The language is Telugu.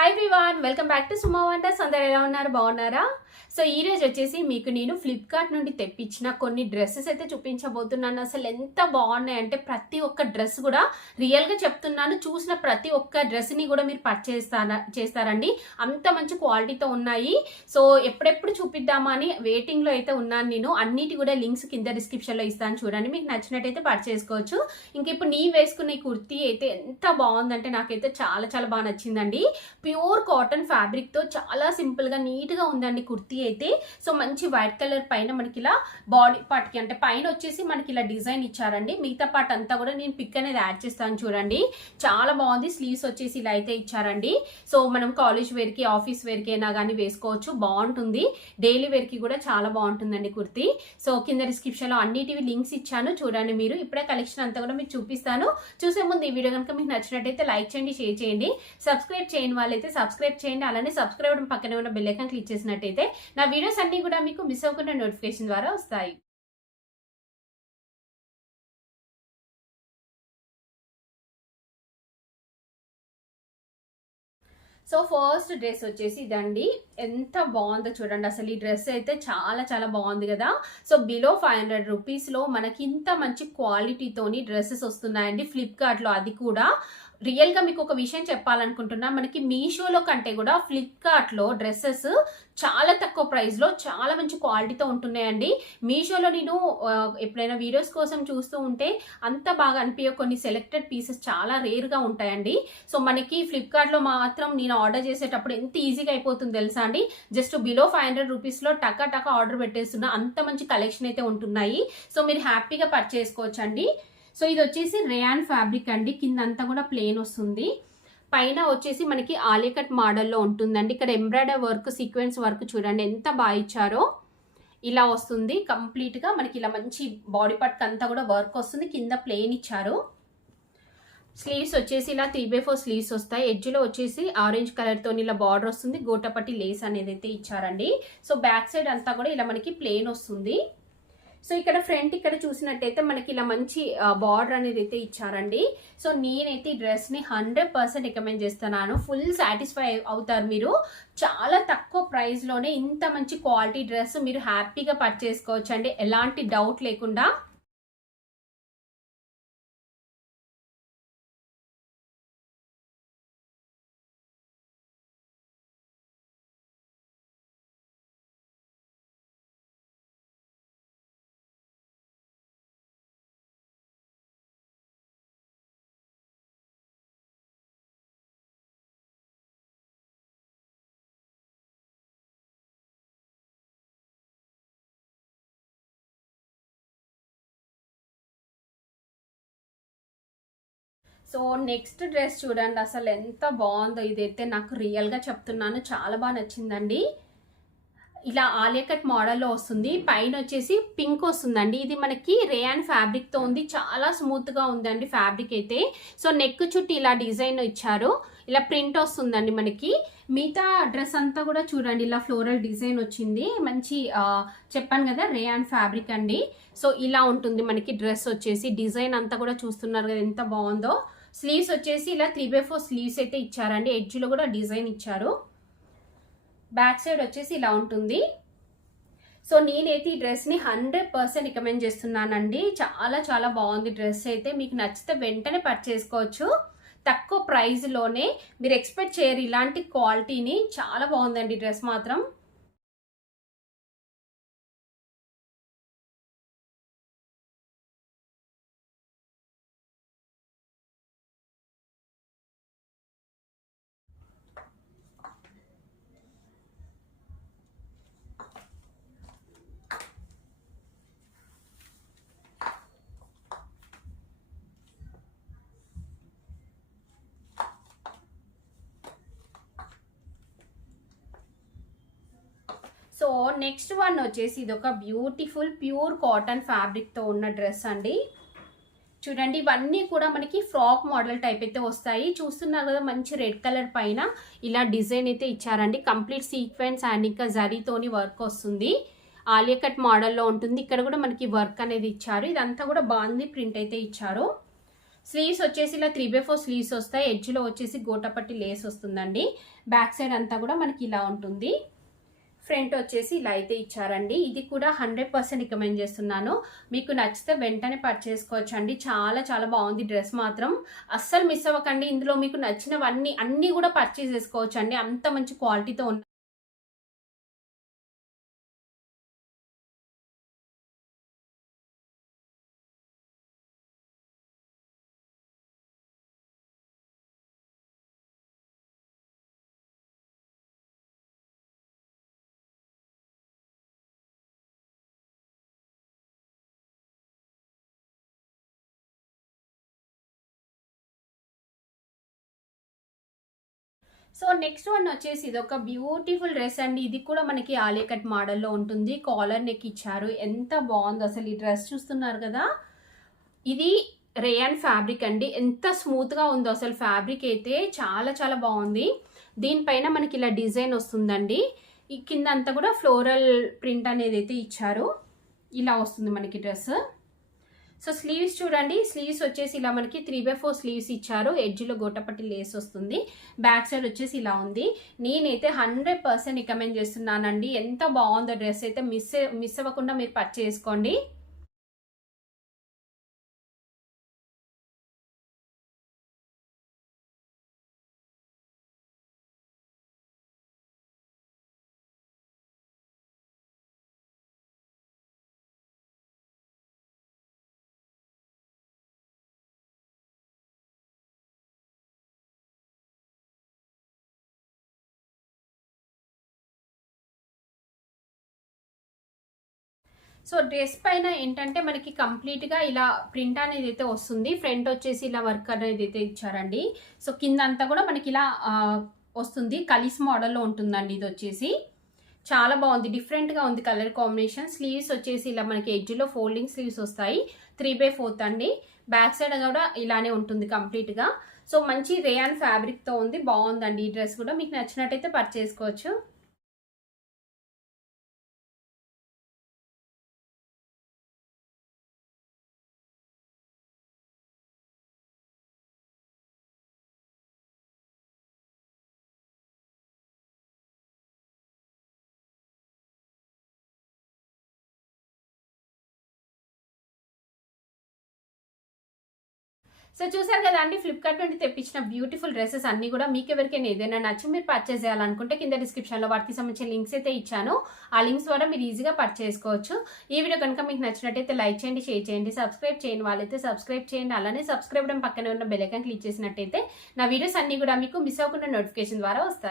Hi everyone, welcome back to Suma wonders. అందరు ఎలా ఉన్నారు? బాగున్నారా? సో ఈ రోజు వచ్చేసి మీకు నేను ఫ్లిప్కార్ట్ నుండి తెప్పించిన కొన్ని డ్రెస్సెస్ అయితే చూపించబోతున్నాను. అసలు ఎంత బాగున్నాయి అంటే ప్రతి ఒక్క డ్రెస్ కూడా రియల్గా చెప్తున్నాను, చూసిన ప్రతి ఒక్క డ్రెస్ని కూడా మీరు పర్చేస్ చేస్తారండి. అంత మంచి క్వాలిటీతో ఉన్నాయి. సో ఎప్పుడెప్పుడు చూపిద్దామా అని వెయిటింగ్లో అయితే ఉన్నాను నేను. అన్నిటి కూడా లింక్స్ కింద డిస్క్రిప్షన్లో ఇస్తాను, చూడండి. మీకు నచ్చినట్టయితే పర్చేసుకోవచ్చు. ఇంక ఇప్పుడు నీ వేసుకున్న ఈ కుర్తీ అయితే ఎంత బాగుందంటే నాకైతే చాలా చాలా బాగా నచ్చిందండి. ప్యూర్ కాటన్ ఫ్యాబ్రిక్ తో చాలా సింపుల్ గా నీట్ గా ఉందండి కుర్తీ అయితే. సో మంచి వైట్ కలర్ పైన మనకి ఇలా బాడీ పార్ట్ కి అంటే పైన వచ్చేసి మనకి ఇలా డిజైన్ ఇచ్చారండి. మిగతా పార్ట్ అంతా కూడా నేను పిక్ అనేది యాడ్ చేస్తాను, చూడండి. చాలా బాగుంది. స్లీవ్స్ వచ్చేసి ఇలా అయితే ఇచ్చారండి. సో మనం కాలేజ్ వేర్ కి ఆఫీస్ వేర్ కి అయినా కానీ వేసుకోవచ్చు, బాగుంటుంది. డైలీ వేర్ కి కూడా చాలా బాగుంటుందండి కుర్తీ. సో కింద డిస్క్రిప్షన్ లో అన్నిటివి లింక్స్ ఇచ్చాను, చూడండి. మీరు ఇప్పుడే కలెక్షన్ అంతా కూడా మీకు చూపిస్తాను. చూసే ముందు ఈ వీడియో కనుక మీకు నచ్చినట్టయితే లైక్ చేయండి, షేర్ చేయండి. సబ్స్క్రైబ్ చేయని వాళ్ళైతే సబ్స్క్రైబ్ చేయండి. అలానే సబ్స్క్రైబ్ పక్కనే ఉన్న బెల్ ఐకాన్ క్లిక్ చేసినట్టయితే నా వీడియోస్ అన్ని కూడా మీకు మిస్ అవ్వకుండా నోటిఫికేషన్ ద్వారా వస్తాయి. సో ఫస్ట్ డ్రెస్ వచ్చేసి ఇదండి. ఎంత బాగుందో చూడండి. అసలు ఈ డ్రెస్ అయితే చాలా చాలా బాగుంది కదా. సో బిలో 500 రూపీస్లో మనకి ఇంత మంచి క్వాలిటీతోని డ్రెస్సెస్ వస్తున్నాయండి ఫ్లిప్కార్ట్లో. అది కూడా రియల్గా మీకు ఒక విషయం చెప్పాలనుకుంటున్నా, మనకి మీషోలో కంటే కూడా ఫ్లిప్కార్ట్లో డ్రెస్సెస్ చాలా తక్కువ ప్రైస్లో చాలా మంచి క్వాలిటీతో ఉంటున్నాయండి. మీషోలో నేను ఎప్పుడైనా వీడియోస్ కోసం చూస్తూ ఉంటే అంత బాగా అనిపించే కొన్ని సెలెక్టెడ్ పీసెస్ చాలా రేర్గా ఉంటాయండి. సో మనకి ఫ్లిప్కార్ట్లో మాత్రం నేను ఆర్డర్ చేసేటప్పుడు ఎంత ఈజీగా అయిపోతుంది తెలుసా అండి. జస్ట్ బిలో 500 రూపీస్లో టకా టకా ఆర్డర్ పెట్టేస్తున్నా, అంత మంచి కలెక్షన్ అయితే ఉంటున్నాయి. సో మీరు హ్యాపీగా పర్చేసుకోవచ్చు అండి. సో ఇది వచ్చేసి రేయాన్ ఫ్యాబ్రిక్ అండి. కింద అంతా కూడా ప్లెయిన్ వస్తుంది. పైన వచ్చేసి మనకి ఆలియా మోడల్లో ఉంటుందండి. ఇక్కడ ఎంబ్రాయిడరీ వర్క్, సీక్వెన్స్ వర్క్ చూడండి ఎంత బాగా ఇచ్చారో. ఇలా వస్తుంది కంప్లీట్గా మనకి. ఇలా మంచి బాడీ పార్ట్ అంతా కూడా వర్క్ వస్తుంది. కింద ప్లెయిన్ ఇచ్చారు. స్లీవ్స్ వచ్చేసి ఇలా 3/4 స్లీవ్స్ వస్తాయి. ఎడ్జ్లో వచ్చేసి ఆరెంజ్ కలర్తో ఇలా బార్డర్ వస్తుంది. గోటపట్టి లేస్ అనేది అయితే ఇచ్చారండి. సో బ్యాక్ సైడ్ అంతా కూడా ఇలా మనకి ప్లెయిన్ వస్తుంది. సో ఇక్కడ ఫ్రంట్ ఇక్కడ చూసినట్టయితే మనకి ఇలా మంచి బార్డర్ అనేది అయితే ఇచ్చారండి. సో నేనైతే ఈ డ్రెస్ని 100% రికమెండ్ చేస్తున్నాను. ఫుల్ సాటిస్ఫై అవుతారు మీరు. చాలా తక్కువ ప్రైస్లోనే ఇంత మంచి క్వాలిటీ డ్రెస్ మీరు హ్యాపీగా పర్చేసుకోవచ్చు అండి, ఎలాంటి డౌట్ లేకుండా. సో నెక్స్ట్ డ్రెస్ చూడండి, అసలు ఎంత బాగుందో. ఇదైతే నాకు రియల్గా చెప్తున్నాను, చాలా బాగా నచ్చిందండి. ఇలా ఆలియా కట్ మోడల్లో వస్తుంది. పైన వచ్చేసి పింక్ వస్తుందండి. ఇది మనకి రేయాన్ ఫ్యాబ్రిక్తో ఉంది. చాలా స్మూత్గా ఉందండి ఫ్యాబ్రిక్ అయితే. సో నెక్ చుట్టూ ఇలా డిజైన్ ఇచ్చారు. ఇలా ప్రింట్ వస్తుందండి మనకి. మిగతా డ్రెస్ అంతా కూడా చూడండి ఇలా ఫ్లోరల్ డిజైన్ వచ్చింది. మంచి చెప్పాను కదా రేయాన్ ఫ్యాబ్రిక్ అండి. సో ఇలా ఉంటుంది మనకి డ్రెస్ వచ్చేసి. డిజైన్ అంతా కూడా చూస్తున్నారు కదా ఎంత బాగుందో. స్లీవ్స్ వచ్చేసి ఇలా 3/4 స్లీవ్స్ అయితే ఇచ్చారండి. ఎడ్జ్లో కూడా డిజైన్ ఇచ్చారు. బ్యాక్ సైడ్ వచ్చేసి ఇలా ఉంటుంది. సో నేనైతే ఈ డ్రెస్ని 100% రికమెండ్ చేస్తున్నానండి. చాలా చాలా బాగుంది డ్రెస్ అయితే. మీకు నచ్చితే వెంటనే పర్చేసుకోవచ్చు. తక్కువ ప్రైస్లోనే, మీరు ఎక్స్పెక్ట్ చేయరు ఇలాంటి క్వాలిటీని. చాలా బాగుందండి డ్రెస్ మాత్రం. సో నెక్స్ట్ వన్ వచ్చేసి ఇది ఒక బ్యూటిఫుల్ ప్యూర్ కాటన్ ఫ్యాబ్రిక్తో ఉన్న డ్రెస్ అండి. చూడండి ఇవన్నీ కూడా మనకి ఫ్రాక్ మోడల్ టైప్ అయితే వస్తాయి. చూస్తున్నారు కదా మంచి రెడ్ కలర్ పైన ఇలా డిజైన్ అయితే ఇచ్చారండి. కంప్లీట్ సీక్వెన్స్ అండ్ ఇంకా జరీతోని వర్క్ వస్తుంది. ఆలియా కట్ మోడల్లో ఉంటుంది. ఇక్కడ కూడా మనకి వర్క్ అనేది ఇచ్చారు. ఇదంతా కూడా బాందీ ప్రింట్ అయితే ఇచ్చారు. స్లీవ్స్ వచ్చేసి ఇలా 3/4 స్లీవ్స్ వస్తాయి. ఎడ్జ్లో వచ్చేసి గోటపట్టి లేస్ వస్తుందండి. బ్యాక్ సైడ్ అంతా కూడా మనకి ఇలా ఉంటుంది. ఫ్రంట్ వచ్చేసి ఇలా అయితే ఇచ్చారండి. ఇది కూడా 100% రికమెండ్ చేస్తున్నాను. మీకు నచ్చితే వెంటనే పర్చేస్ చేసుకోవచ్చు అండి. చాలా చాలా బాగుంది డ్రెస్ మాత్రం. అస్సలు మిస్ అవ్వకండి. ఇందులో మీకు నచ్చినవన్నీ అన్నీ కూడా పర్చేస్ చేసుకోవచ్చు అండి. అంత మంచి క్వాలిటీతో ఉన్న సో నెక్స్ట్ వన్ వచ్చేసి ఇది ఒక బ్యూటిఫుల్ డ్రెస్ అండి. ఇది కూడా మనకి ఆలియా కట్ మోడల్లో ఉంటుంది. కాలర్ నెక్ ఇచ్చారు. ఎంత బాగుంది అసలు ఈ డ్రెస్ చూస్తున్నారు కదా. ఇది రేయాన్ ఫ్యాబ్రిక్ అండి. ఎంత స్మూత్గా ఉందో అసలు ఫ్యాబ్రిక్ అయితే చాలా చాలా బాగుంది. దీనిపైన మనకి ఇలా డిజైన్ వస్తుందండి. ఈ కింద అంతా కూడా ఫ్లోరల్ ప్రింట్ అనేది అయితే ఇచ్చారు. ఇలా వస్తుంది మనకి డ్రెస్. సో స్లీవ్స్ చూడండి. స్లీవ్స్ వచ్చేసి ఇలా మనకి 3/4 స్లీవ్స్ ఇచ్చారు. ఎడ్జ్లో గోటపట్టి లేస్ వస్తుంది. బ్యాక్ సైడ్ వచ్చేసి ఇలా ఉంది. నేనైతే 100% రికమెండ్ చేస్తున్నానండి. ఎంత బాగుందో డ్రెస్ అయితే మిస్ అవ్వకుండా మీరు పర్చేస్ చేసుకోండి. సో డ్రెస్ పైన ఏంటంటే మనకి కంప్లీట్గా ఇలా ప్రింట్ అనేది అయితే వస్తుంది. ఫ్రంట్ వచ్చేసి ఇలా వర్క్ అనేది అయితే ఇచ్చారండి. సో కింద అంతా కూడా మనకి ఇలా వస్తుంది. కలిస్ మోడల్లో ఉంటుందండి. ఇది వచ్చేసి చాలా బాగుంది. డిఫరెంట్గా ఉంది కలర్ కాంబినేషన్. స్లీవ్స్ వచ్చేసి ఇలా మనకి ఎడ్జ్లో ఫోల్డింగ్ స్లీవ్స్ వస్తాయి. 3/4 అండి. బ్యాక్ సైడ్ కూడా ఇలానే ఉంటుంది కంప్లీట్గా. సో మంచి రేయాన్ ఫ్యాబ్రిక్తో ఉంది. బాగుందండి ఈ డ్రెస్ కూడా. మీకు నచ్చినట్టయితే పర్చేస్ చేసుకోవచ్చు. సో చూసారు కదా అండి, ఫ్లిప్కార్ట్ నుండి తెప్పించిన బ్యూటిఫుల్ డ్రెస్సెస్ అన్ని కూడా మీకు ఎవరికైనా ఏదైనా నచ్చి మీరు పర్చేస్ చేయాలనుకుంటే కింద డిస్క్రిప్షన్లో వాటికి సంబంధించిన లింక్స్ అయితే ఇచ్చాను. ఆ లింక్స్ ద్వారా మీరు ఈజీగా పర్చేస్ చేసుకోవచ్చు. ఈ వీడియో కనుక మీకు నచ్చినట్టయితే లైక్ చేయండి, షేర్ చేయండి, సబ్స్క్రైబ్ చేయండి వాళ్ళైతే సబ్స్క్రైబ్ చేయండి. అలానే సబ్స్క్రైబ్ పక్కనే ఉన్న బెల్ ఐకాన్ క్లిక్ చేసినట్టయితే నా వీడియోస్ అన్ని కూడా మీకు మిస్ అవ్వకుండా నోటిఫికేషన్ ద్వారా వస్తాయి.